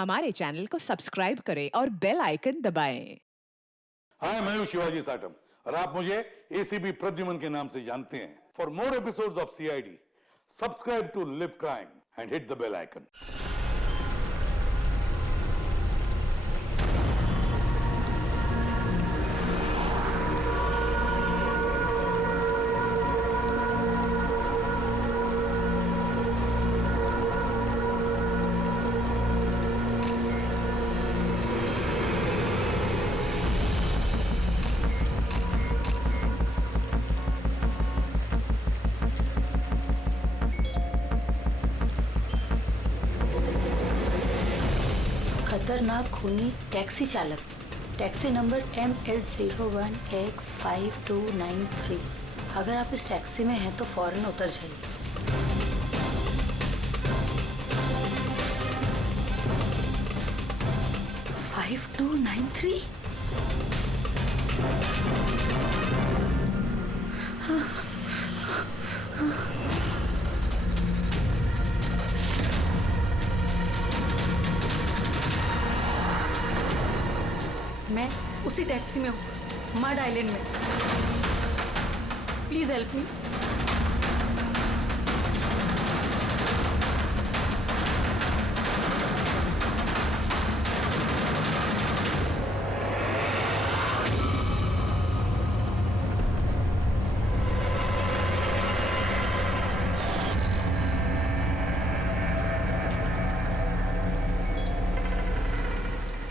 हमारे चैनल को सब्सक्राइब करें और बेल आइकन दबाएं। हाय, मैं हूं शिवाजी साटम और आप मुझे एसीपी प्रद्युमन के नाम से जानते हैं। For more episodes of CID, subscribe to Liv Crime and hit the bell icon. खतरनाक खूनी टैक्सी चालक, टैक्सी नंबर ML01X5293। अगर आप इस टैक्सी में हैं तो फौरन उतर जाइए। फाइव 293। मैं उसी टैक्सी में हूँ, मड आइलैंड में। Please help me.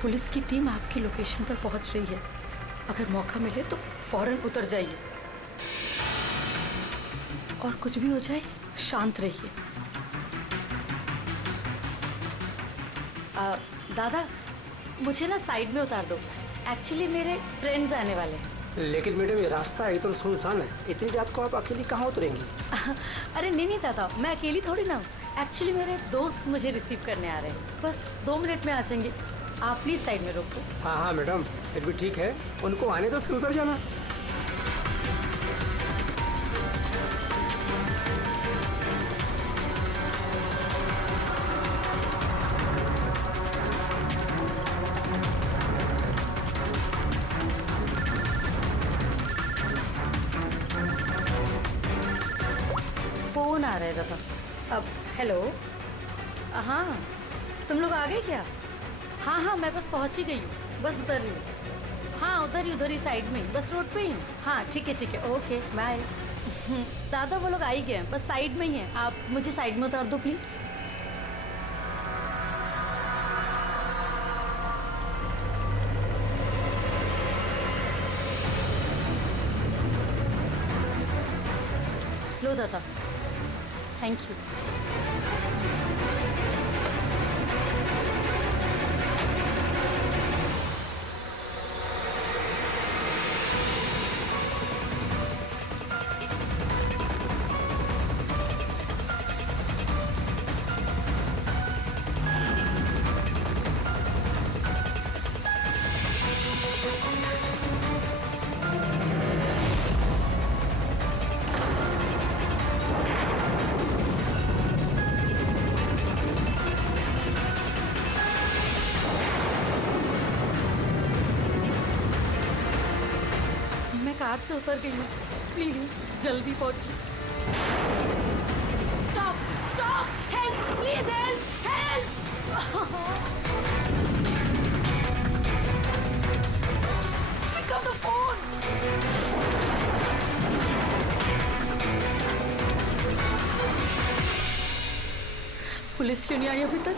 पुलिस की टीम आपकी लोकेशन पर पहुंच रही है। अगर मौका मिले तो फौरन उतर जाइए और कुछ भी हो जाए शांत रहिए। दादा, मुझे ना साइड में उतार दो। एक्चुअली मेरे फ्रेंड्स आने वाले हैं। लेकिन मैडम, ये रास्ता एकदम सुनसान है। इतनी रात को आप अकेली कहाँ उतरेंगी? अरे नहीं दादा, मैं अकेली थोड़ी ना हूँ। एक्चुअली मेरे दोस्त मुझे रिसीव करने आ रहे हैं। बस 2 मिनट में आ जाएंगे। आप प्लीज साइड में रोको। हाँ मैडम, फिर भी ठीक है। उनको आने दो, फिर उतर जाना। फोन आ रहा है दादा। अब हेलो। हाँ, तुम लोग आ गए क्या? हाँ, मैं बस पहुंच ही गई हूँ। बस उधर ही हूँ। हाँ, उधर ही साइड में ही, बस रोड पे ही हूँ। हाँ ठीक है, ओके बाय। दादा वो लोग आ ही गए हैं, बस साइड में ही हैं। आप मुझे साइड में उतार दो प्लीज। लो दादा, थैंक यू। कार से उतर गई हूँ, प्लीज जल्दी पहुंचिए। Stop, help, please help. Pick up the phone. Police क्यों नहीं आई अभी तक?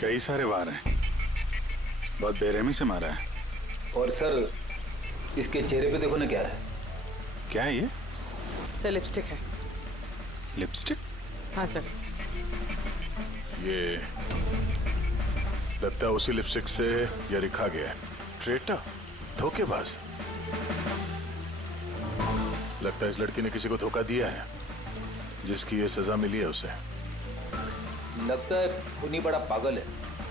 कई सारे वार हैं, बहुत बेरहमी से मारा है। और सर इसके चेहरे पे देखो ना क्या है। क्या है ये? सर लिपस्टिक है। लिपस्टिक? हाँ सर। ये लगता है उसी लिपस्टिक से ये लिखा गया है, ट्रेटर, धोखेबाज। लगता है इस लड़की ने किसी को धोखा दिया है, जिसकी ये सजा मिली है उसे। लगता है उन्हीं बड़ा पागल है।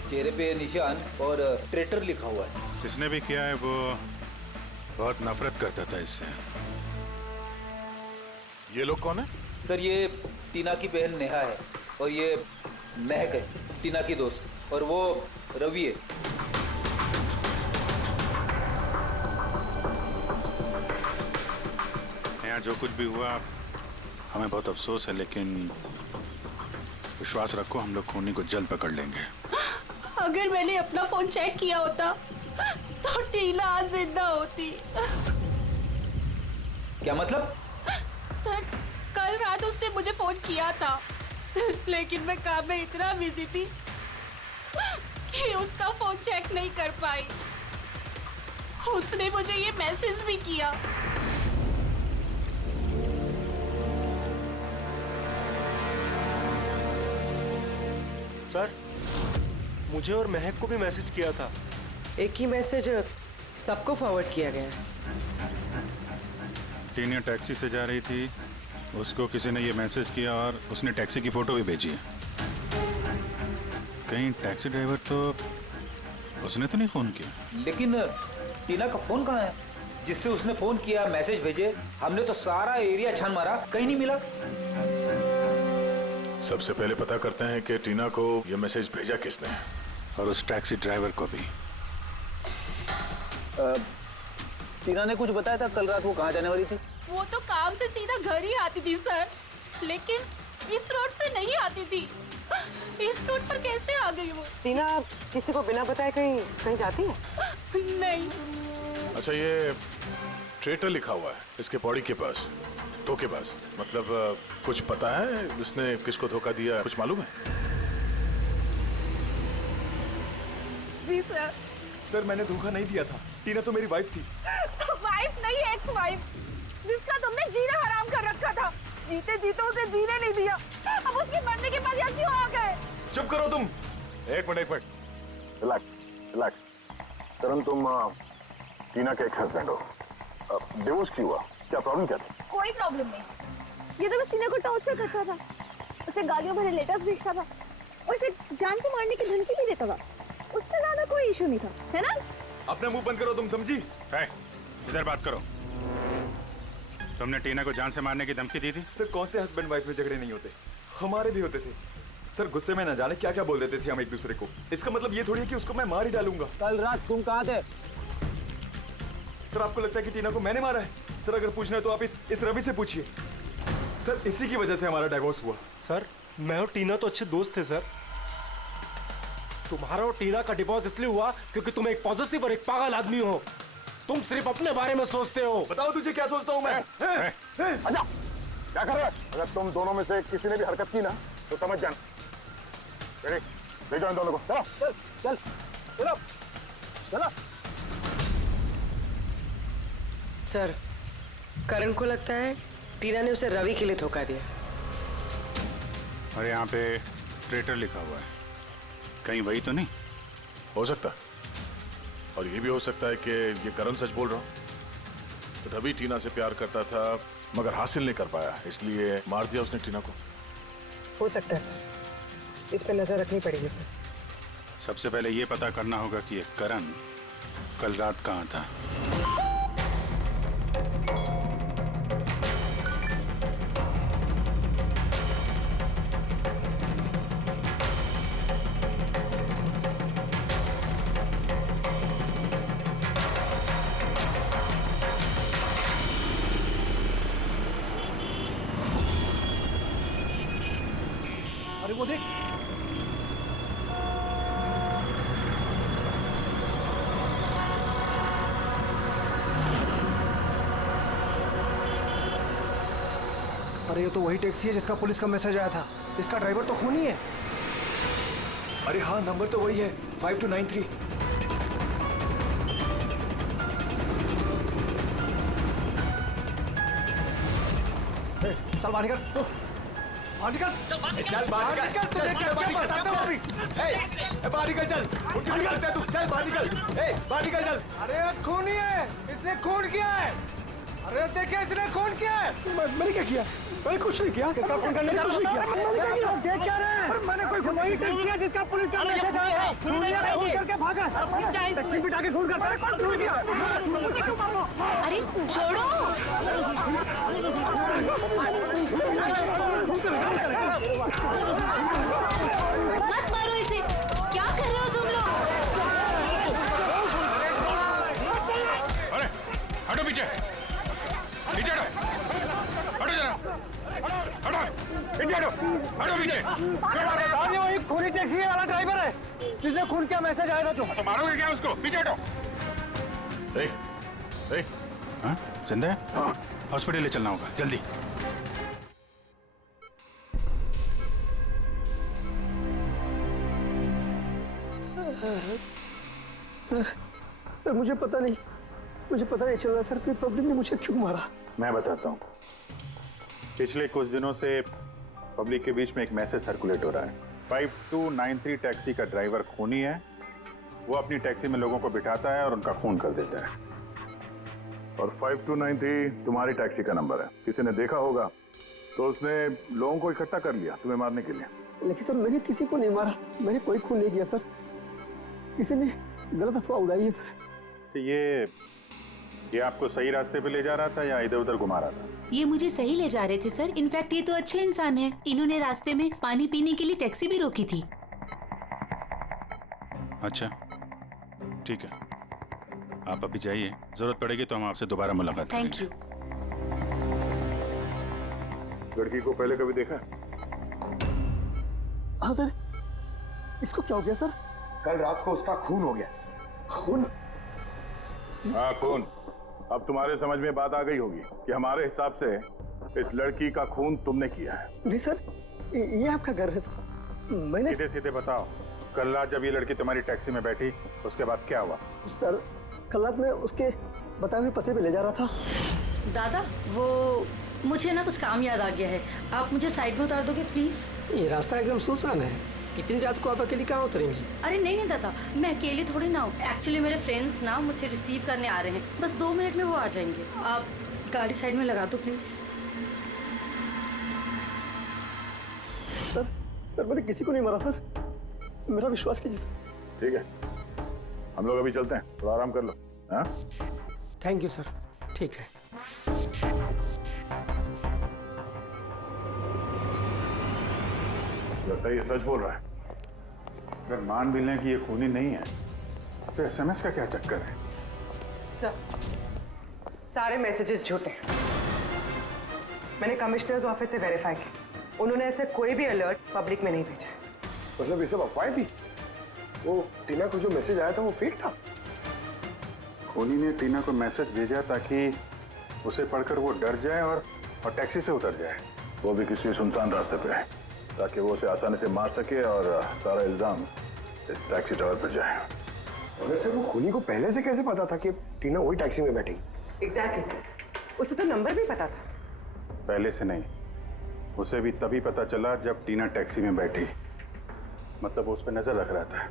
चेहरे पे निशान और ट्रेटर लिखा हुआ है। जिसने भी किया है वो बहुत नफरत करता था इससे। ये लोग कौन है? सर ये टीना की बहन नेहा है और ये महक है, टीना की दोस्त, और वो रवि है। यहाँ जो कुछ भी हुआ हमें बहुत अफसोस है, लेकिन विश्वास रखो हम लोग खूनी को जल्द पकड़ लेंगे। अगर मैंने अपना फोन चेक किया होता तो टीना आज जिंदा होती। क्या मतलब? सर कल रात उसने मुझे फोन किया था, लेकिन मैं काम में इतना बिजी थी कि उसका फोन चेक नहीं कर पाई। उसने मुझे ये मैसेज भी किया। सर मुझे और महक को भी मैसेज किया था। एक ही मैसेज सबको फॉरवर्ड किया गया है। टीना टैक्सी से जा रही थी, उसको किसी ने ये मैसेज किया और उसने टैक्सी की फोटो भी भेजी है। कहीं टैक्सी ड्राइवर तो उसने तो नहीं फोन किया। लेकिन टीना का फोन कहाँ है जिससे उसने फोन किया, मैसेज भेजे? हमने तो सारा एरिया छान मारा, कहीं नहीं मिला। सबसे पहले पता करते हैं कि टीना को ये मैसेज भेजा किसने, और उस टैक्सी ड्राइवर को भी। टीना ने कुछ बताया था कल रात वो कहाँ जाने वाली थी? वो तो काम से सीधा घर ही आती थी सर, लेकिन इस रोड से नहीं आती थी। इस रोड पर कैसे आ गई वो? टीना किसी को बिना बताए कहीं कहीं जाती है? नहीं। अच्छा ये ट्रेटर लिखा हुआ है इसके बॉडी के पास, धोखेबाज। मतलब कुछ पता है इसने किसको धोखा दिया, कुछ मालूम है? जी सर। सर मैंने धोखा नहीं दिया था, टीना तो मेरी वाइफ थी। वाइफ नहीं, एक्स वाइफ, जिसका तुमने जीना हराम कर रखा था। जीते जीते उसे जीने नहीं दिया, अब उसके मरने के बाद यहाँ क्यों आ गए? चुप करो तुम। एक मिनट रिलैक्स। करण तुम टीना के एक हस्बैंड हो, डिवोर्स क्यों हुआ? क्या प्रॉब्लम क्या थी? कोई प्रॉब्लम नहीं। ये तो बस टीना को टॉर्चर करता था, उसे गालियों भरे लेटर्स भेजता था और उसे जान से मारने की धमकी भी देता था। उससे ज्यादा कोई इशू नहीं था, है ना? अपना मुंह बंद करो तुम, समझी? इधर बात करो। तुमने टीना को जान से मारने की धमकी दी थी? सर कौन से हस्बैंड वाइफ में झगड़े नहीं होते, हमारे भी होते थे। सर गुस्से में न जाने क्या क्या बोल देते थे हम एक दूसरे को। इसका मतलब ये थोड़ी है कि उसको मैं मार ही डालूंगा। कल रात तुम कहाँ थे? सर आपको लगता है कि टीना को मैंने मारा है? सर अगर पूछना है तो आप इस रवि से पूछिए। सर इसी की वजह से हमारा डाइवोर्स हुआ। सर मैं और टीना तो अच्छे दोस्त थे सर। तुम्हारा और टीना का डिवोर्स इसलिए हुआ क्योंकि तुम एक पॉजिटिव और एक पागल आदमी हो। तुम सिर्फ अपने बारे में सोचते हो। बताओ तुझे क्या सोचता हूँ मैं? अच्छा क्या कर रहा है? अगर तुम दोनों में से किसी ने भी हरकत की ना तो समझ जाना। ले जाओ इन दोनों को। चलो चल चल चलो चलो। सर करण को लगता है टीना ने उसे रवि के लिए धोखा दिया। और यहाँ पे ट्रेटर लिखा हुआ है, कहीं वही तो नहीं? हो सकता, और ये भी हो सकता है कि ये करण सच बोल रहा हूँ। तो रवि टीना से प्यार करता था मगर हासिल नहीं कर पाया, इसलिए मार दिया उसने टीना को। हो सकता है सर, इस पे नजर रखनी पड़ेगी सर। सबसे पहले ये पता करना होगा कि ये करण कल रात कहाँ था। अरे वो देख, अरे ये तो वही टैक्सी है जिसका पुलिस का मैसेज आया था। इसका ड्राइवर तो खूनी है। अरे हाँ, नंबर तो वही है, 5293। चल बाहर निकल, बाहर निकल, चल बाहर निकल, तू देख क्या बताता हूँ अभी। बाहर निकल, चल उठ के निकलते तू, चल बाहर निकल, बाहर निकल चल। अरे खूनी है, इसने खून किया है। अरे देखिए इसने खून किया है। मैंने क्या किया? मैंने कुछ नहीं किया। किसका खून करने का कुछ नहीं किया। देख क्या रहे हैं? मैंने कोई खून नहीं किया जिसका पुलिस का मैसेज आया था। खून करके भागा। टैक्सी बिठा के खून करता है। कौन खून किया? अरे छोड़ो। मत मारो इसे। क्या कर रहे हो तुम लोग? अरे हटो पीछे, पीछे हटो, हटो जरा, हटो, पीछे हटो, हटो पीछे। साहब ये वही खूनी टैक्सी वाला ड्राइवर है जिसने खून किया मैसेज आया था जो। तो मारोगे क्या उसको? पीछे हटो। हाँ जिंदा है? हाँ हॉस्पिटल ले चलना होगा जल्दी। सर मुझे पता नहीं चल रहा सर कि पब्लिक ने मुझे क्यों मारा। मैं बताता हूँ। पिछले कुछ दिनों से पब्लिक के बीच में एक मैसेज सर्कुलेट हो रहा है। 5293 टैक्सी का ड्राइवर खूनी है। वो अपनी टैक्सी में लोगों को बिठाता है और उनका खून कर देता है। और 5293 तुम्हारी टैक्सी का नंबर है। किसी ने देखा होगा तो उसने लोगों को इकट्ठा कर लिया तुम्हें मारने के लिए। लेकिन सर मैंने किसी को नहीं मारा, मैंने कोई खून नहीं किया सर। किसी ने गलत अफवाह उड़ाई है सर। तो ये आपको सही रास्ते पे ले जा रहा था या इधर उधर घुमा रहा था? ये मुझे सही ले जा रहे थे सर। इनफैक्ट ये तो अच्छे इंसान है। इन्होंने रास्ते में पानी पीने के लिए टैक्सी भी रोकी थी। अच्छा ठीक है, आप अभी जाइए, जरूरत पड़ेगी तो हम आपसे दोबारा मुलाकात करेंगे। Thank you. इस लड़की को पहले कभी देखा? हाँ सर, इसको क्या हो गया सर? कल रात को उसका खून हो गया। खून? हाँ खून। अब तुम्हारे समझ में बात आ गई होगी कि हमारे हिसाब से इस लड़की का खून तुमने किया है। नहीं सर, ये आपका घर है सर। मैंने सीधे सीधे बताओ, कल रात जब ये लड़की तुम्हारी टैक्सी में बैठी उसके बाद क्या हुआ? सर कल रात में उसके बताए हुए पते पे ले जा रहा था। दादा वो मुझे ना कुछ काम याद आ गया है, आप मुझे साइड में उतार दोगे प्लीज? ये रास्ता एकदम सुनसान है, इतनी रात को आप अकेली कहाँ उतरेंगी? अरे नहीं दादा, मैं अकेली थोड़ी ना हूँ। एक्चुअली मेरे फ्रेंड्स ना मुझे रिसीव करने आ रहे हैं, बस 2 मिनट में वो आ जाएंगे। आप गाड़ी साइड में लगा दो प्लीज। सर मैंने किसी को नहीं मारा सर, मेरा विश्वास कीजिए सर। ठीक है, हम लोग अभी चलते हैं, थोड़ा आराम कर लो। हाँ थैंक यू सर, ठीक है। लगता है ये सच बोल रहा है। अगर मान भी लें कि ये खूनी नहीं है तो एसएमएस का क्या चक्कर है? सर सारे मैसेजेस झूठे हैं। मैंने कमिश्नर्स ऑफिस से वेरीफाई किया, उन्होंने ऐसे कोई भी अलर्ट पब्लिक में नहीं भेजा है। मतलब ये सब अफवाहें थी? वो टीना को जो मैसेज आया था वो फेक था? खूनी ने टीना को मैसेज भेजा ताकि उसे पढ़कर वो डर जाए और टैक्सी से उतर जाए। वो भी किसी सुनसान रास्ते पे है ताकि वो उसे आसानी से मार सके और सारा इल्जाम इस टैक्सी ड्राइवर पर जाए। वैसे वो खूनी को पहले से कैसे पता था कि टीना वही टैक्सी में बैठेगी? एग्जैक्टली, उसे तो नंबर भी पता था। पहले से नहीं, उसे भी तभी पता चला जब टीना टैक्सी में बैठी। मतलब वो उस पर नजर रख रहा था।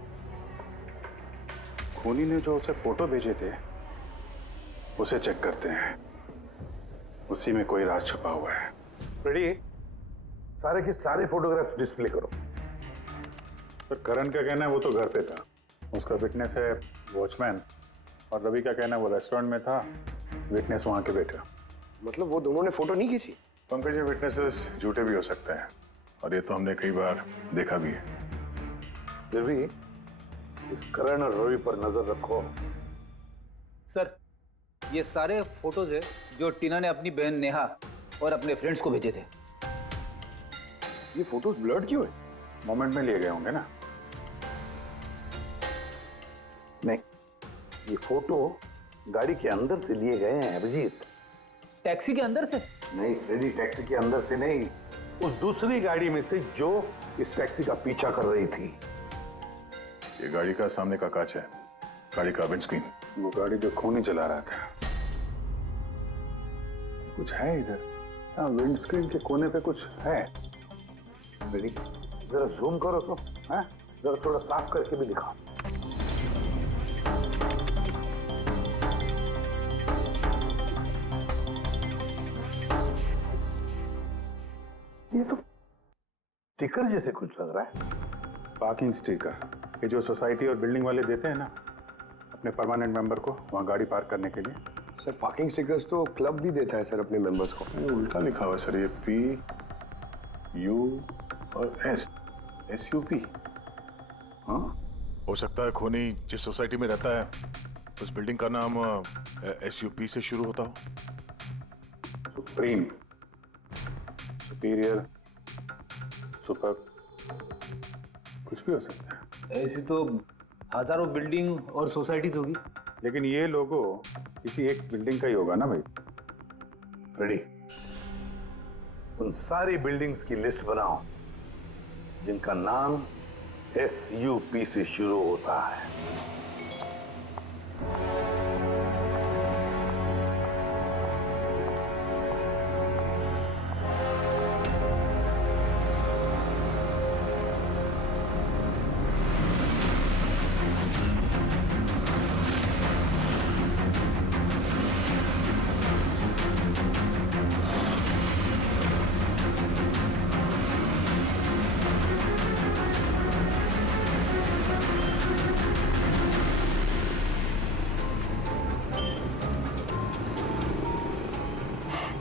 खूनी ने जो उसे फोटो भेजे थे उसे चेक करते हैं, उसी में कोई राज छुपा हुआ है। रेडी? सारे के सारे फोटोग्राफ्स डिस्प्ले करो। पर करण का कहना है वो तो घर पे था, उसका विटनेस है वॉचमैन, और रवि का कहना है वो रेस्टोरेंट में था, विटनेस वहां के बैठा। मतलब वो दोनों ने फोटो नहीं खींची? पंकज, ये विटनेसेस झूठे भी हो सकते हैं और ये तो हमने कई बार देखा भी है। फिर भी इस करण और रवि पर नजर रखो। सर ये सारे फोटोज है जो टीना ने अपनी बहन नेहा और अपने फ्रेंड्स को भेजे थे। ये फोटोज ब्लर्ड क्यों है? मोमेंट में लिए गए होंगे ना। नहीं, ये फोटो गाड़ी के अंदर से लिए गए हैं अभिजीत। टैक्सी के अंदर से? नहीं फ्रेडी, टैक्सी के अंदर से नहीं, उस दूसरी गाड़ी में से जो इस टैक्सी का पीछा कर रही थी। ये गाड़ी का सामने का कांच है, गाड़ी का विंडस्क्रीन। वो गाड़ी जो खूनी चला रहा था, कुछ है इधर। हाँ, विंडस्क्रीन के कोने पे कुछ है। रेडी, जरा जूम करो तो, हाँ? जरा थोड़ा साफ करके भी दिखाओ। ये तो स्टिकर जैसे कुछ लग रहा है। पार्किंग स्टिकर, ये जो सोसाइटी और बिल्डिंग वाले देते हैं ना अपने परमानेंट मेंबर को वहाँ गाड़ी पार्क करने के लिए। सर पार्किंग स्टिकर्स तो क्लब भी देता है सर अपने मेंबर्स को। ये उल्टा लिखा हुआ है सर, ये PU और SUP। हाँ, हो सकता है खूनी जिस सोसाइटी में रहता है उस बिल्डिंग का नाम SUP से शुरू होता हो। सुप्रीम, सुपीरियर, सुपर, कुछ भी हो सकता है। ऐसी तो हजारों बिल्डिंग और सोसाइटीज होगी, लेकिन ये लोगो किसी एक बिल्डिंग का ही होगा ना भाई। रेडी, उन सारी बिल्डिंग्स की लिस्ट बनाओ जिनका नाम SUP से शुरू होता है।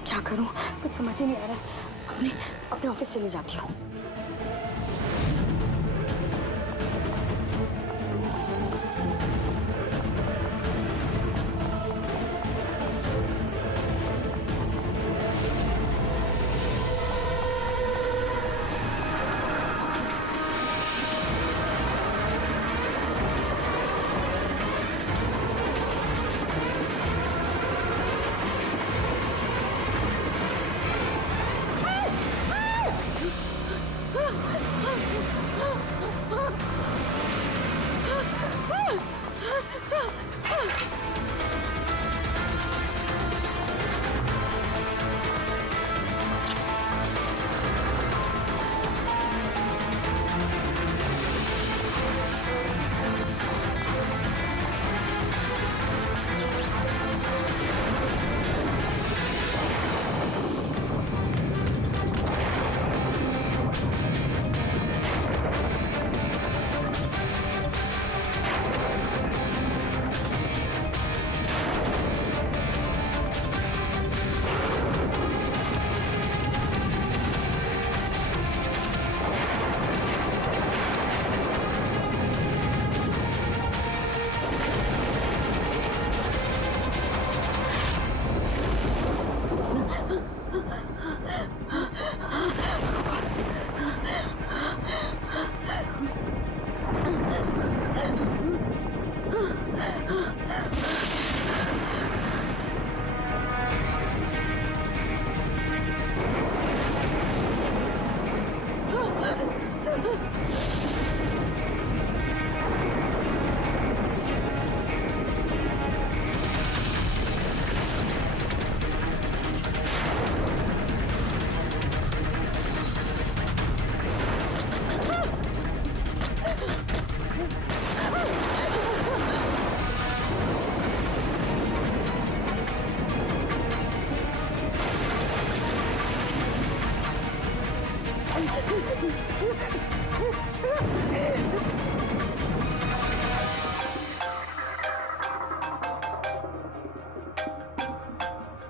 क्या करूं, कुछ समझ ही नहीं आ रहा है। अपने ऑफिस चली जाती हूँ।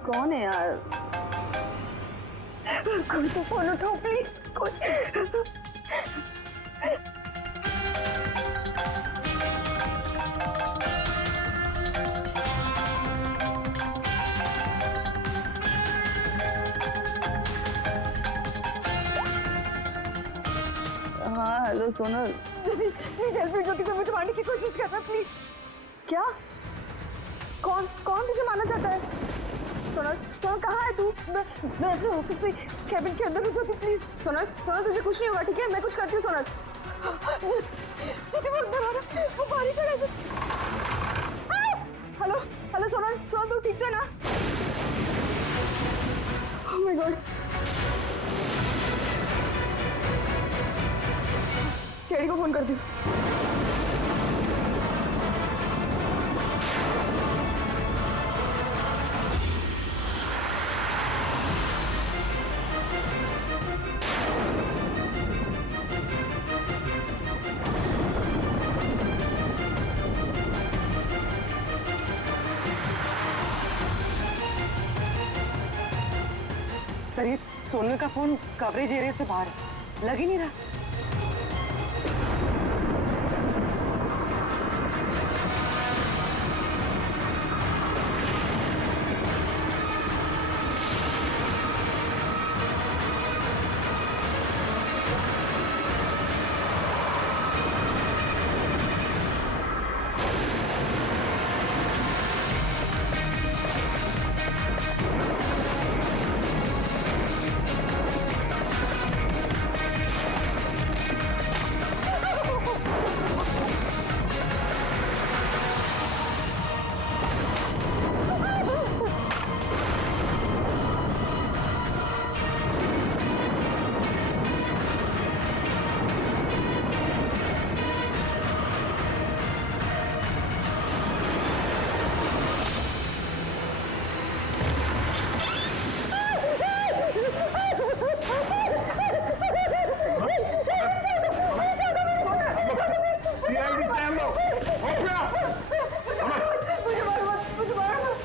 कौन है यार? कोई तो फोन उठाओ प्लीज। कोई हाँ hello Sonal, please help me. Jyoti को मुझे मारने की कोशिश कर रहा है, प्लीज। क्या? कौन कौन तुझे मारना चाहता है? सोनल, सोनल कहाँ है तू? मैं अपने ऑफिस में कैबिन के अंदर हूँ। ज्योति प्लीज। सोनल, सोनल तुझे कुछ नहीं होगा, ठीक है? मैं कुछ करती हूँ। सोनल ज्योति वो अंदर आ रहा है, वो बाहर ही खड़ा है। हेलो हेलो सोनल, सोनल तू ठीक है ना? Oh my God. सीआईडी को फोन कर दी। सर ये सोनल का फोन कवरेज एरिया से बाहर है, लग ही नहीं रहा।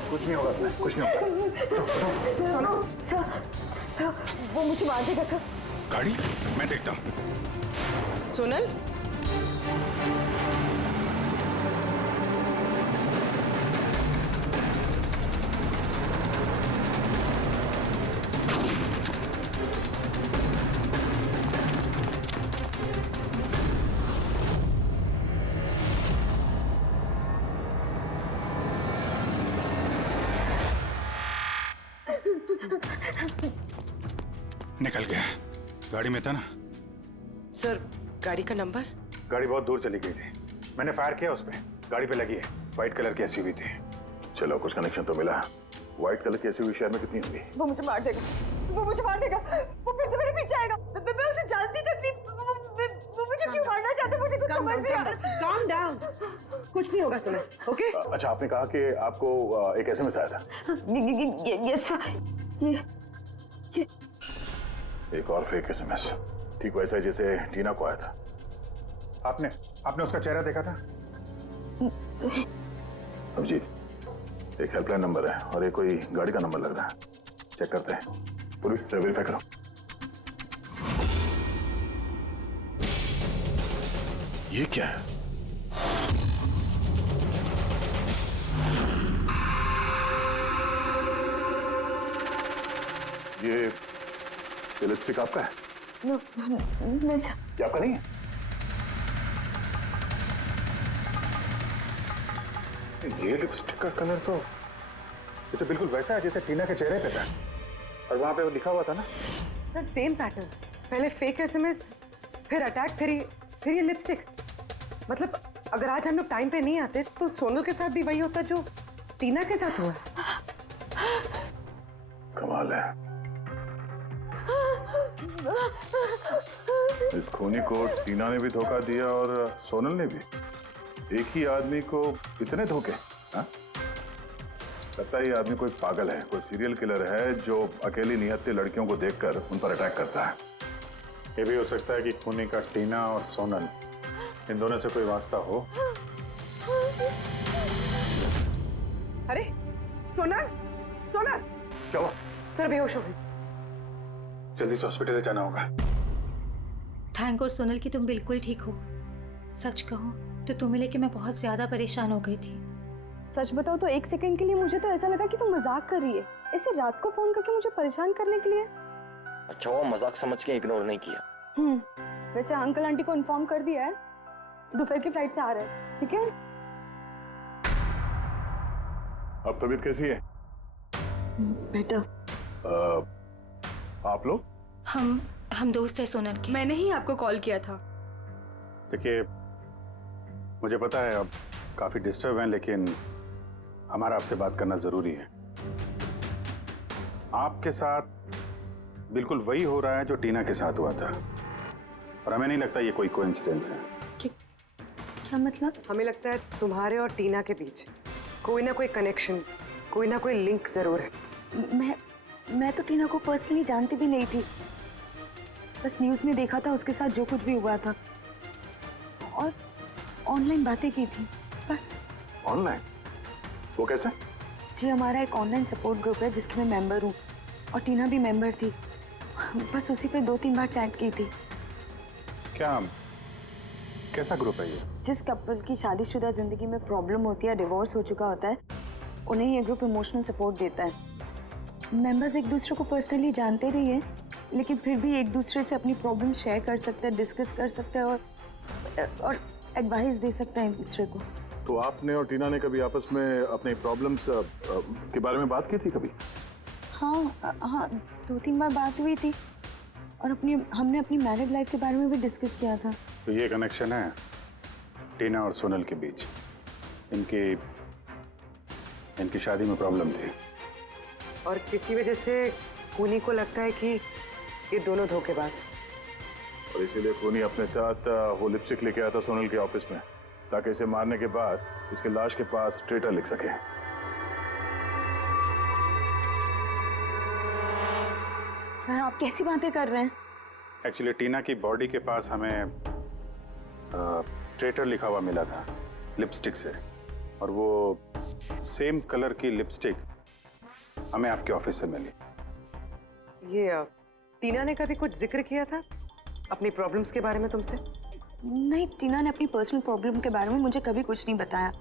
कुछ नहीं होगा तुम्हें, कुछ नहीं होगा। सुनो सर, सर वो मुझे मार देगा सर। गाड़ी मैं देखता हूँ। सोनल निकल गया, गाड़ी में था ना। सर गाड़ी का नंबर? गाड़ी बहुत दूर चली गई थी, मैंने फायर किया उस पे, गाड़ी पे लगी है। व्हाइट कलर की एसयूवी थी। चलो कुछ कनेक्शन तो मिला। व्हाइट कलर की एसयूवी शहर में कितनी होगी? वो मुझे मार देगा, वो मुझे मार देगा, वो फिर से मेरे पीछे आएगा। मैं उसे जानती तक नहीं, वो मुझे क्यों मारना चाहता है, मुझे कुछ समझ नहीं आ रहा। काम डाउन, कुछ नहीं होगा तुम्हें, ओके? अच्छा आपने कहा कि आपको एक एसएमएस आया था। यस ये एक और फेक एसएमएस, ठीक वैसा ही जैसे टीना को आया था। आपने उसका चेहरा देखा था? अभिजीत, एक हेल्पलाइन नंबर है और एक कोई गाड़ी का नंबर लग रहा है, चेक करते हैं। पूरी से वेरीफाई करो। ये क्या है? ये लिपस्टिक आपका है? नहीं सर। ये आपका नहीं है? ये लिपस्टिक का कलर तो ये तो बिल्कुल वैसा है जैसे टीना के चेहरे पे था, और वहां पे वो लिखा हुआ था ना। सर सेम पैटर्न, पहले फेक एसएमएस, फिर अटैक, फिर ये लिपस्टिक। मतलब अगर आज हम लोग टाइम पे नहीं आते तो सोनल के साथ भी वही होता जो टीना के साथ हुआ। कमाल है, इस खूनी को टीना ने भी धोखा दिया और सोनल ने भी। एक ही आदमी को इतने धोखे? हाँ? लगता है ये आदमी कोई पागल है, कोई सीरियल किलर है जो अकेली निहत्थे लड़कियों को देखकर उन पर अटैक करता है। ये भी हो सकता है कि खूनी का टीना और सोनल, इन दोनों से कोई वास्ता हो। अरे सोनल, सोनल! क्या हुआ? सर बेहोश हो गई। जल्दी से हॉस्पिटल जाना होगा। थैंक गॉड सोनल कि तुम बिल्कुल ठीक हो। सच कहूँ तो तुम्हें लेके मैं बहुत ज्यादा परेशान हो गई थी। सच बताओ तो एक सेकंड के लिए मुझे तो ऐसा लगा कि तुम मजाक कर रही है, ऐसे रात को फोन करके मुझे परेशान करने के लिए। अच्छा वो मजाक समझ के इग्नोर नहीं किया। वैसे अंकल आंटी को इन्फॉर्म कर दिया है, दोपहर की फ्लाइट से आ रहे हैं, ठीक है? अब तबीयत कैसी है? बेटा आप लोग? हम दोस्त है सोनल के। मैंने ही आपको कॉल किया था। देखिए, मुझे पता है आप काफी डिस्टर्ब हैं, लेकिन हमारा आपसे बात करना जरूरी है। आपके साथ बिल्कुल वही हो रहा है जो टीना के साथ हुआ था, और हमें नहीं लगता ये कोई कोइंसिडेंस है। क्या मतलब? हमें लगता है तुम्हारे और टीना के बीच कोई ना कोई कनेक्शन, कोई ना कोई लिंक जरूर है। मैं तो टीना को पर्सनली जानती भी नहीं थी, बस न्यूज़ में देखा था उसके साथ जो कुछ भी हुआ था, और ऑनलाइन बातें की थी बस। ऑनलाइन? वो कैसे? जी, हमारा एक ऑनलाइन सपोर्ट ग्रुप है जिसकी मैं मेंबर हूँ, और टीना भी मेंबर थी। बस उसी पे 2-3 बार चैट की थी। क्या, कैसा ग्रुप है ये? जिस कपल की शादीशुदा जिंदगी में प्रॉब्लम होती है, डिवोर्स हो चुका होता है, उन्हें ये ग्रुप इमोशनल सपोर्ट देता है। मेंबर्स एक दूसरे को पर्सनली जानते नहीं है, लेकिन फिर भी एक दूसरे से अपनी प्रॉब्लम शेयर कर सकते हैं, डिस्कस कर सकते हैं, और एडवाइस दे सकते हैं एक दूसरे को। तो आपने और टीना ने कभी आपस में अपने प्रॉब्लम्स के बारे में बात की थी कभी? हाँ, 2-3 बार बात हुई थी, और हमने अपनी मैरिड लाइफ के बारे में भी डिस्कस किया था। तो ये कनेक्शन है टीना और सोनल के बीच। इनकी शादी में प्रॉब्लम थी, और किसी वजह से खूनी को लगता है कि ये दोनों धोखेबाज हैं। और इसीलिए खूनी अपने साथ वो लिपस्टिक लेके आया था सोनल के ऑफिस में, ताकि इसे मारने के बाद इसके लाश के पास ट्रेटर लिख सके। सर, आप कैसी बातें कर रहे हैं? एक्चुअली टीना की बॉडी के पास हमें ट्रेटर लिखा हुआ मिला था लिपस्टिक से, और वो सेम कलर की लिपस्टिक हमें आपके ऑफिस से मिली। ये टीना ने कभी कुछ जिक्र किया था अपनी प्रॉब्लम्स के बारे में तुमसे? नहीं, टीना ने अपनी पर्सनल प्रॉब्लम के बारे में मुझे कभी कुछ नहीं बताया,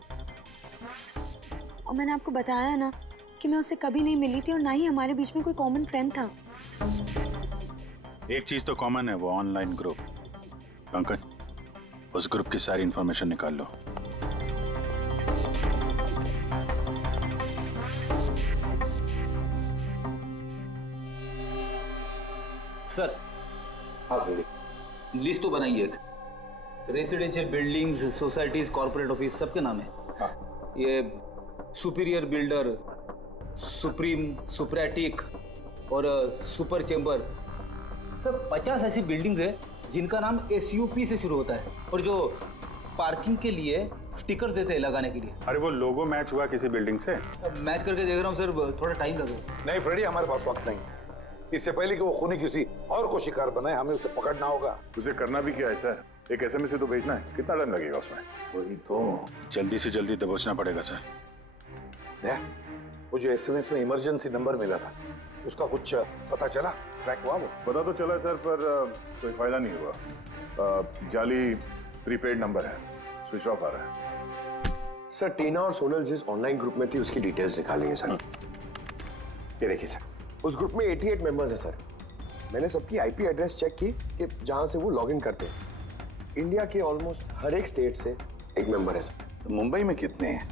और मैंने आपको बताया ना कि मैं उससे कभी नहीं मिली थी, और ना ही हमारे बीच में कोई कॉमन फ्रेंड था। एक चीज तो कॉमन है, वो ऑनलाइन ग्रुप। पंकज, उस ग्रुप की सारी इंफॉर्मेशन निकाल लो। सर, हाँ लिस्ट तो बनाइए। एक residential buildings, societies, corporate office सबके नाम है। हाँ। ये सुपीरियर बिल्डर, सुप्रीम, सुप्रेटिक और सुपर चेंबर, सब 50 ऐसी बिल्डिंग्स है जिनका नाम SUP से शुरू होता है, और जो पार्किंग के लिए स्टिकर देते हैं लगाने के लिए। अरे वो लोगो मैच हुआ किसी बिल्डिंग से? मैच करके देख रहा हूँ सर, थोड़ा टाइम लगेगा। नहीं फ्रेडी, हमारे पास वक्त नहीं। इससे पहले कि वो खूनी किसी और को शिकार बनाए, हमें उसे पकड़ना होगा। उसे करना भी क्या है सर? एक SMS से तो भेजना है, कितना टाइम लगेगा उसमें? वही तो, जल्दी से जल्दी दबोचना पड़ेगा सर। मुझे SMS में इमरजेंसी नंबर मिला था, उसका कुछ पता चला? ट्रैक हुआ वो? पता तो चला सर, पर कोई फायदा नहीं हुआ। जाली प्रीपेड नंबर है, स्विच ऑफ आ रहा है। सर, टीना और सोनल जिस ऑनलाइन ग्रुप में थी उसकी डिटेल्स निकाली है सर। ये देखिए सर, उस ग्रुप में 88 मेंबर्स हैं सर। मैंने सबकी IP एड्रेस चेक की कि जहां से वो लॉगिन करते हैं। इंडिया के ऑलमोस्ट हर एक स्टेट से एक मेंबर है सर। तो मुंबई में कितने हैं?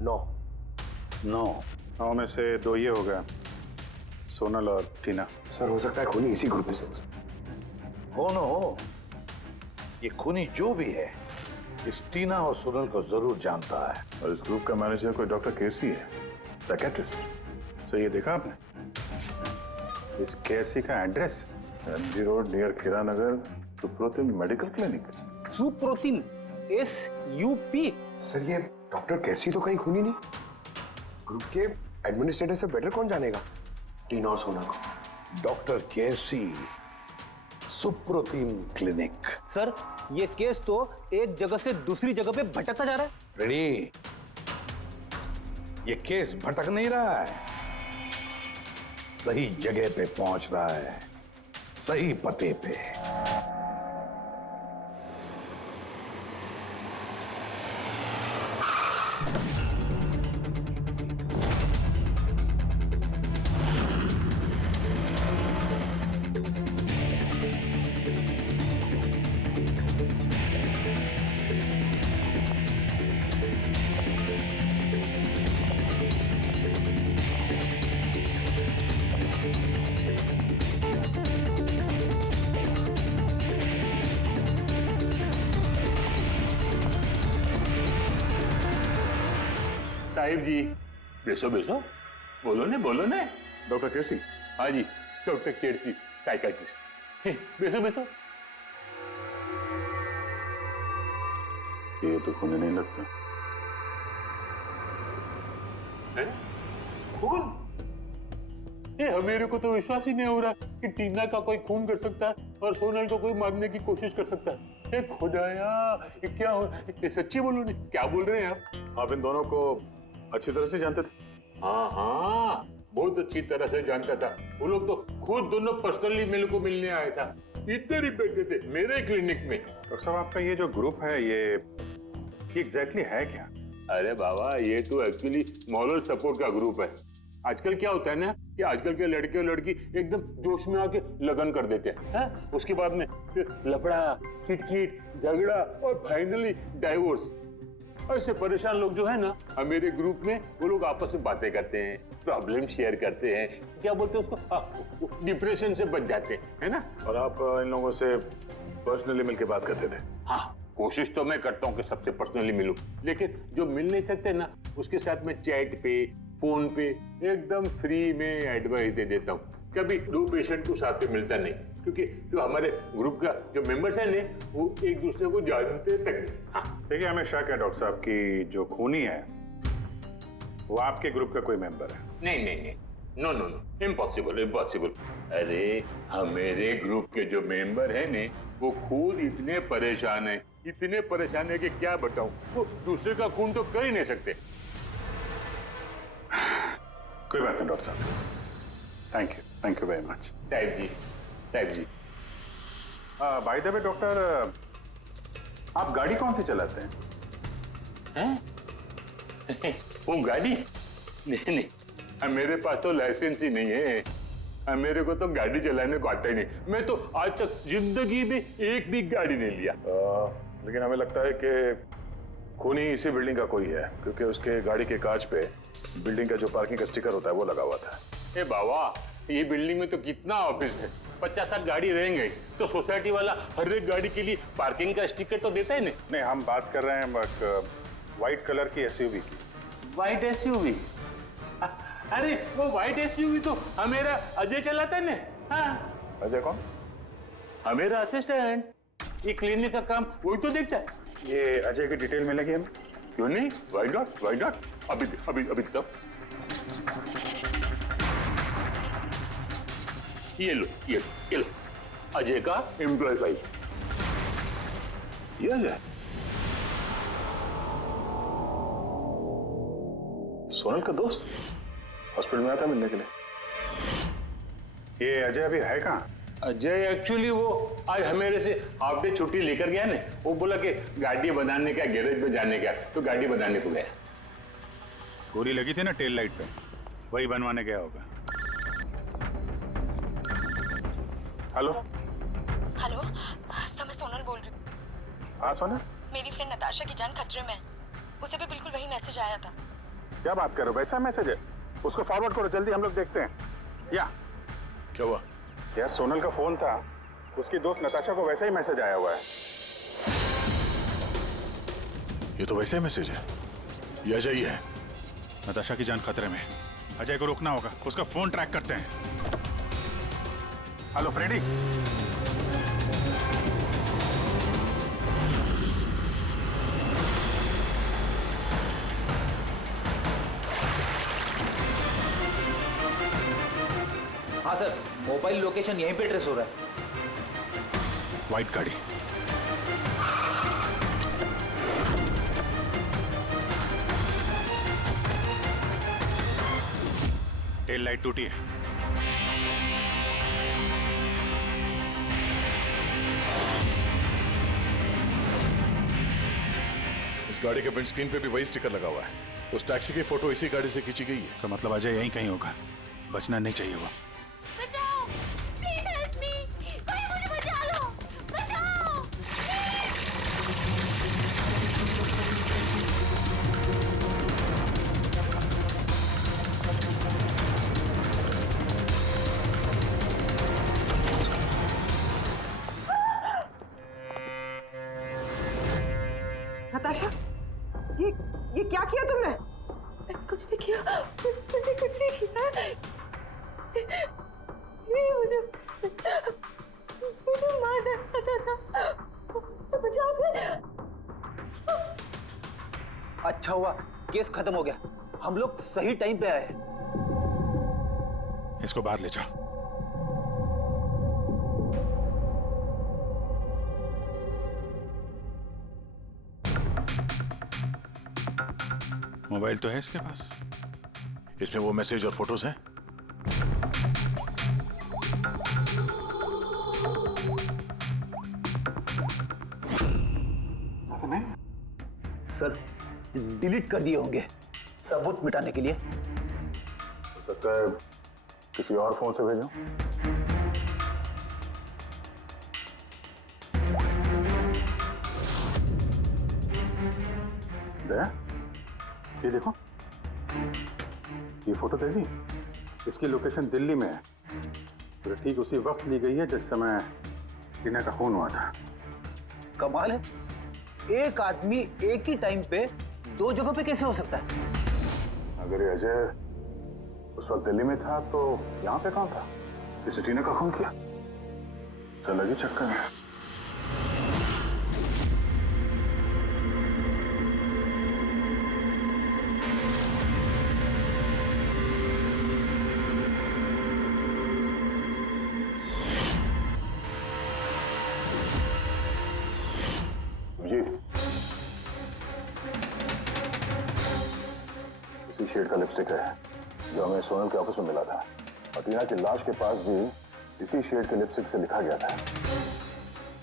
9 में से 2 ये हो गया, सोनल और टीना। सर, हो सकता है खूनी इसी ग्रुप में से हो न हो, ये खूनी जो भी है, इस टीना और सोनल को जरूर जानता है। और इस ग्रुप का मैनेजर कोई डॉक्टर केसी है, साइकेट्रिस्ट। सो ये देखा आपने इस केसी का एड्रेस? MG रोड नियर खीरा नगर, Suprotim medical clinic. Suprotim, SUP? Sir, ये डॉक्टर केसी तो कहीं खूनी नहीं। ग्रुप के एडमिनिस्ट्रेटर से बेटर कौन जानेगा टीना और सोना को? डॉक्टर केसी, सुप्रोतिम क्लिनिक। सर, ये केस तो एक जगह से दूसरी जगह पे भटकता जा रहा है। रेडी, ये केस भटक नहीं रहा है, सही जगह पे पहुंच रहा है, सही पते पे। साहिब जी, बेसो बेसो, बोलो ने। डॉक्टर केसी? हाँ जी, डॉक्टर केसी, साइकाट्रिस्ट। बेसो बेसो। ये तो खून नहीं लगता। खून? ये मेरे को तो विश्वास ही नहीं हो रहा कि टीना का कोई खून कर सकता है और सोनल को कोई मारने की कोशिश कर सकता है। खुदाया, ये क्या हो? ये सच्ची बोलो नहीं, क्या बोल रहे हैं आप? आप इन दोनों को अच्छी तरह से जानते थे? हाँ, बहुत अच्छी तरह से जानता था। वो लोग तो खुद दोनों पर्सनली मेरे को मिलने आए था। इधर ही बैठे थे मेरे क्लिनिक में। डॉक्टर साहब, आपका ये जो ग्रुप है ये एग्जैक्टली है क्या? अरे बाबा, ये तो एक्चुअली मॉरल सपोर्ट का ग्रुप है। आजकल क्या होता है ना कि आजकल के लड़के और लड़की एकदम जोश में आके लगन कर देते हैं, उसके बाद में फिर लफड़ा, किटकिट, झगड़ा और फाइनली डाइवोर्स। ऐसे परेशान लोग जो है ना, मेरे ग्रुप में वो लोग आपस में बातें करते हैं, प्रॉब्लम शेयर करते हैं, क्या बोलते हैं उसको, डिप्रेशन से बच जाते हैं, है ना? और आप इन लोगों से पर्सनली मिलकर बात करते थे? हाँ, कोशिश तो मैं करता हूँ कि सबसे पर्सनली मिलूं, लेकिन जो मिल नहीं सकते ना, उसके साथ में चैट पे, फोन पे एकदम फ्री में एडवाइस दे देता हूँ। कभी दो पेशेंट को साथ में मिलता नहीं, क्योंकि जो हमारे ग्रुप का जो मेंबर्स हैं ने, वो एक दूसरे को जानते तक नहीं। हाँ, देखिए, हमें शक है डॉक्टर साहब की जो खूनी है वो आपके ग्रुप का कोई मेंबर है। नहीं, नो, इम्पॉसिबल। अरे हमारे ग्रुप के जो मेंबर है ने, वो खुद इतने परेशान है कि क्या बताऊं, वो दूसरे का खून तो कर ही नहीं सकते। कोई बात नहीं डॉक्टर साहब, थैंक यू वेरी मच। साहिब जी। बाय द वे डॉक्टर, आप गाड़ी कौन सी चलाते हैं? वो गाड़ी? नहीं, मेरे पास तो लाइसेंस ही नहीं है। मेरे को तो गाड़ी चलाने को आता ही नहीं। मैं तो आज तक जिंदगी में एक भी गाड़ी नहीं लिया। लेकिन हमें लगता है कि खूनी इसी बिल्डिंग का कोई है, क्योंकि उसके गाड़ी के कांच पे बिल्डिंग का जो पार्किंग का स्टिकर होता है वो लगा हुआ था। ए बाबा, ये बिल्डिंग में तो कितना ऑफिस है, 50-60 गाड़ी रहेंगे, तो सोसाइटी वाला हर एक गाड़ी के लिए पार्किंग का स्टिकर तो देता ही नहीं। हम बात कर रहे हैं व्हाइट कलर की एसयूवी की। White SUV? अरे वो व्हाइट एसयूवी तो हमेरा अजय चलाता है ना। हाँ। अजय कौन? हमेरा असिस्टेंट, ये क्लिनिक का काम वही तो देखता है। ये अजय की डिटेल मिलेगी हमें? क्यों नहीं, वाई नॉट। अभी तक ये लो अजय का एम्प्लॉय फाइल। ये अजय सोनल का दोस्त हॉस्पिटल में आता मिलने के लिए। ये अजय अभी है कहाँ? अजय एक्चुअली वो आज मेरे से हाफ डे छुट्टी लेकर गया ना। वो बोला कि गाड़ी बनाने का, गैरेज में जाने का, तो गाड़ी बनाने को गया। गोली लगी थी ना टेल लाइट पे, वही बनवाने गया होगा। हेलो सर, मैं सोनल बोल रही हूँ। हाँ सोनल, मेरी फ्रेंड नताशा की जान खतरे में है। उसे भी बिल्कुल वही मैसेज आया था। क्या बात कर रहे हो? वैसा मैसेज है? उसको फॉरवर्ड करो जल्दी, हम लोग देखते हैं। या क्या हुआ? यार सोनल का फोन था, उसकी दोस्त नताशा को वैसा ही मैसेज आया हुआ है। ये तो वैसे ही मैसेज है, ये अजय ही है। नताशा की जान खतरे में, अजय को रोकना होगा, उसका फोन ट्रैक करते हैं। हेलो फ्रेडी, हाँ सर, मोबाइल लोकेशन यहीं पे ट्रेस हो रहा है। व्हाइट गाड़ी। टेल लाइट टूटी है। इस गाड़ी के विंडस्क्रीन पे भी वही स्टिकर लगा हुआ है। उस टैक्सी की फोटो इसी गाड़ी से खींची गई है। तो मतलब अजय यहीं कहीं होगा, बचना नहीं चाहिए वो। बचाओ, प्लीज हेल्प मी, कोई मुझे बचा लो, बचाओ। नताशा, ये क्या किया तुमने? मैंने कुछ नहीं किया, मैंने कुछ नहीं किया। ये मुझे मारना चाहता था। बचाओ। अच्छा हुआ केस खत्म हो गया, हम लोग सही टाइम पे आए। इसको बाहर ले जाओ। मोबाइल तो है इसके पास। इसमें वो मैसेज और फोटोज हैं? सर डिलीट कर दिए होंगे सबूत मिटाने के लिए। हो सकता है किसी और फोन से भेजो। दया, ये देखो, ये फोटो देखी? इसकी लोकेशन दिल्ली में है। तो ठीक उसी वक्त ली गई है जिस समय टीना का खून हुआ था। कमाल है, एक आदमी एक ही टाइम पे दो जगह पे कैसे हो सकता है? अगर ये अजय उस वक्त दिल्ली में था तो यहाँ पे कहाँ था? किसी टीना का खून किया? चल लगी चक्कर में। इसी शेड का लिपस्टिक है जो हमें सोनल के ऑफिस में मिला था, और टीना की लाश के पास भी इसी शेड के लिपस्टिक से लिखा गया था।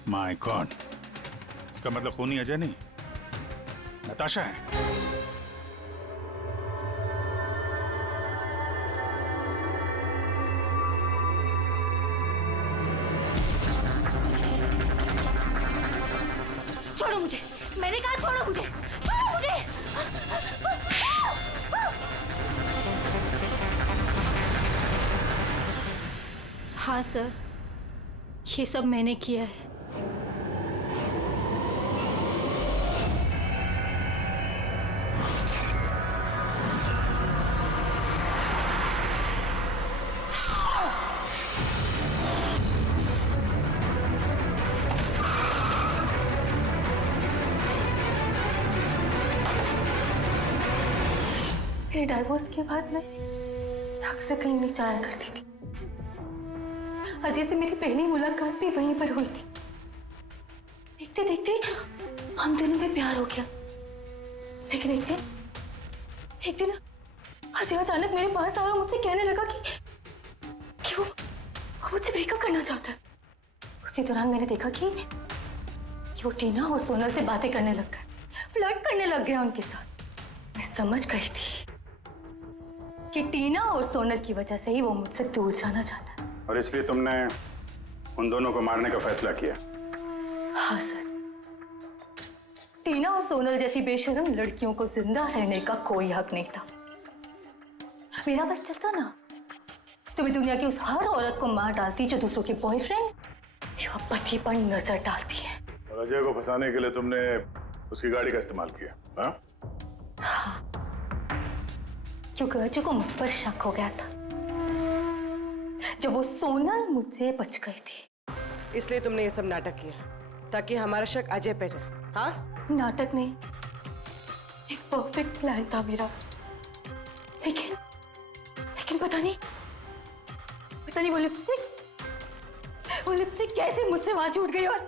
माय गॉड, इसका मतलब खूनी अजय नहीं, नताशा है। छोड़ो मुझे, मैंने कहा छोड़ो मुझे, छोड़ो मुझे। हाँ सर, ये सब मैंने किया है। मेरे डाइवोर्स के बाद मैं अक्सर कहीं नहीं जाया करती थी। अजय से मेरी पहली मुलाकात भी वहीं पर हुई थी। देखते देखते हम दोनों में प्यार हो गया। लेकिन एक दिन अजय अचानक मेरे पास आया और मुझसे कहने लगा कि वो मुझसे ब्रेकअप करना चाहता है। उसी दौरान मैंने देखा कि वो टीना और सोनल से बातें करने लग गया, फ्लर्ट करने लग गया उनके साथ। मैं समझ गई थी कि टीना और सोनल की वजह से ही वो मुझसे दूर जाना चाहता है। और इसलिए तुमने उन दोनों को मारने का फैसला किया? हाँ सर, टीना और सोनल जैसी बेशर्म लड़कियों को जिंदा रहने का कोई हक नहीं था। मेरा बस चलता ना तो मैं दुनिया की उस हर औरत को मार डालती जो दूसरों के बॉयफ्रेंड या पति पर नजर डालती है। और अजय को फंसाने के लिए तुमने उसकी गाड़ी का इस्तेमाल किया? हाँ, क्योंकि अजय को मुझ पर शक हो गया था जब वो सोनल मुझसे बच गई थी। इसलिए तुमने ये सब नाटक किया ताकि हमारा शक अजय पे जाए? हाँ, नाटक नहीं, एक परफेक्ट प्लान था मेरा। लेकिन पता नहीं वो लिपस्टिक कैसे मुझसे वहां छूट गई और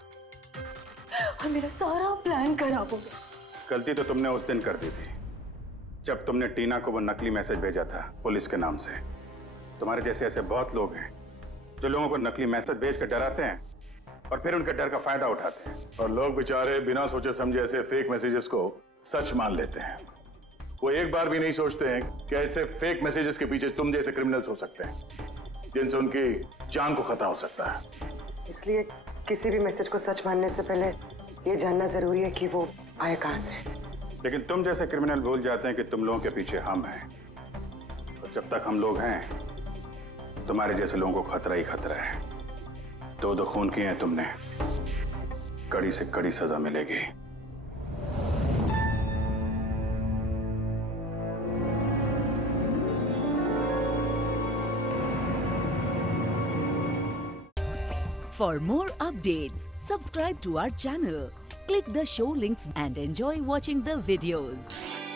मेरा सारा प्लान खराब हो गया। गलती तो तुमने उस दिन कर दी थी जब तुमने टीना को वो नकली मैसेज भेजा था पुलिस के नाम से। तुम्हारे जैसे ऐसे बहुत लोग हैं जो लोगों को नकली मैसेज भेज कर डराते हैं और फिर उनके डर का फायदा उठाते हैं। और लोग बेचारे बिना सोचे समझे ऐसे फेक मैसेजेस को सच मान लेते हैं। वो एक बार भी नहीं सोचते हैं कि ऐसे फेक मैसेजेस के पीछे तुम जैसे क्रिमिनल्स हो सकते हैं जिनसे उनकी जान को खतरा हो सकता है। इसलिए किसी भी मैसेज को सच मानने से पहले ये जानना जरूरी है कि वो आए कहां से। लेकिन तुम जैसे क्रिमिनल भूल जाते हैं कि तुम लोगों के पीछे हम हैं, और जब तक हम लोग हैं तुम्हारे जैसे लोगों को खतरा ही खतरा है। दो खून किए हैं तुमने, कड़ी से कड़ी सजा मिलेगी। For more updates, subscribe to our channel, click the show links and enjoy watching the videos.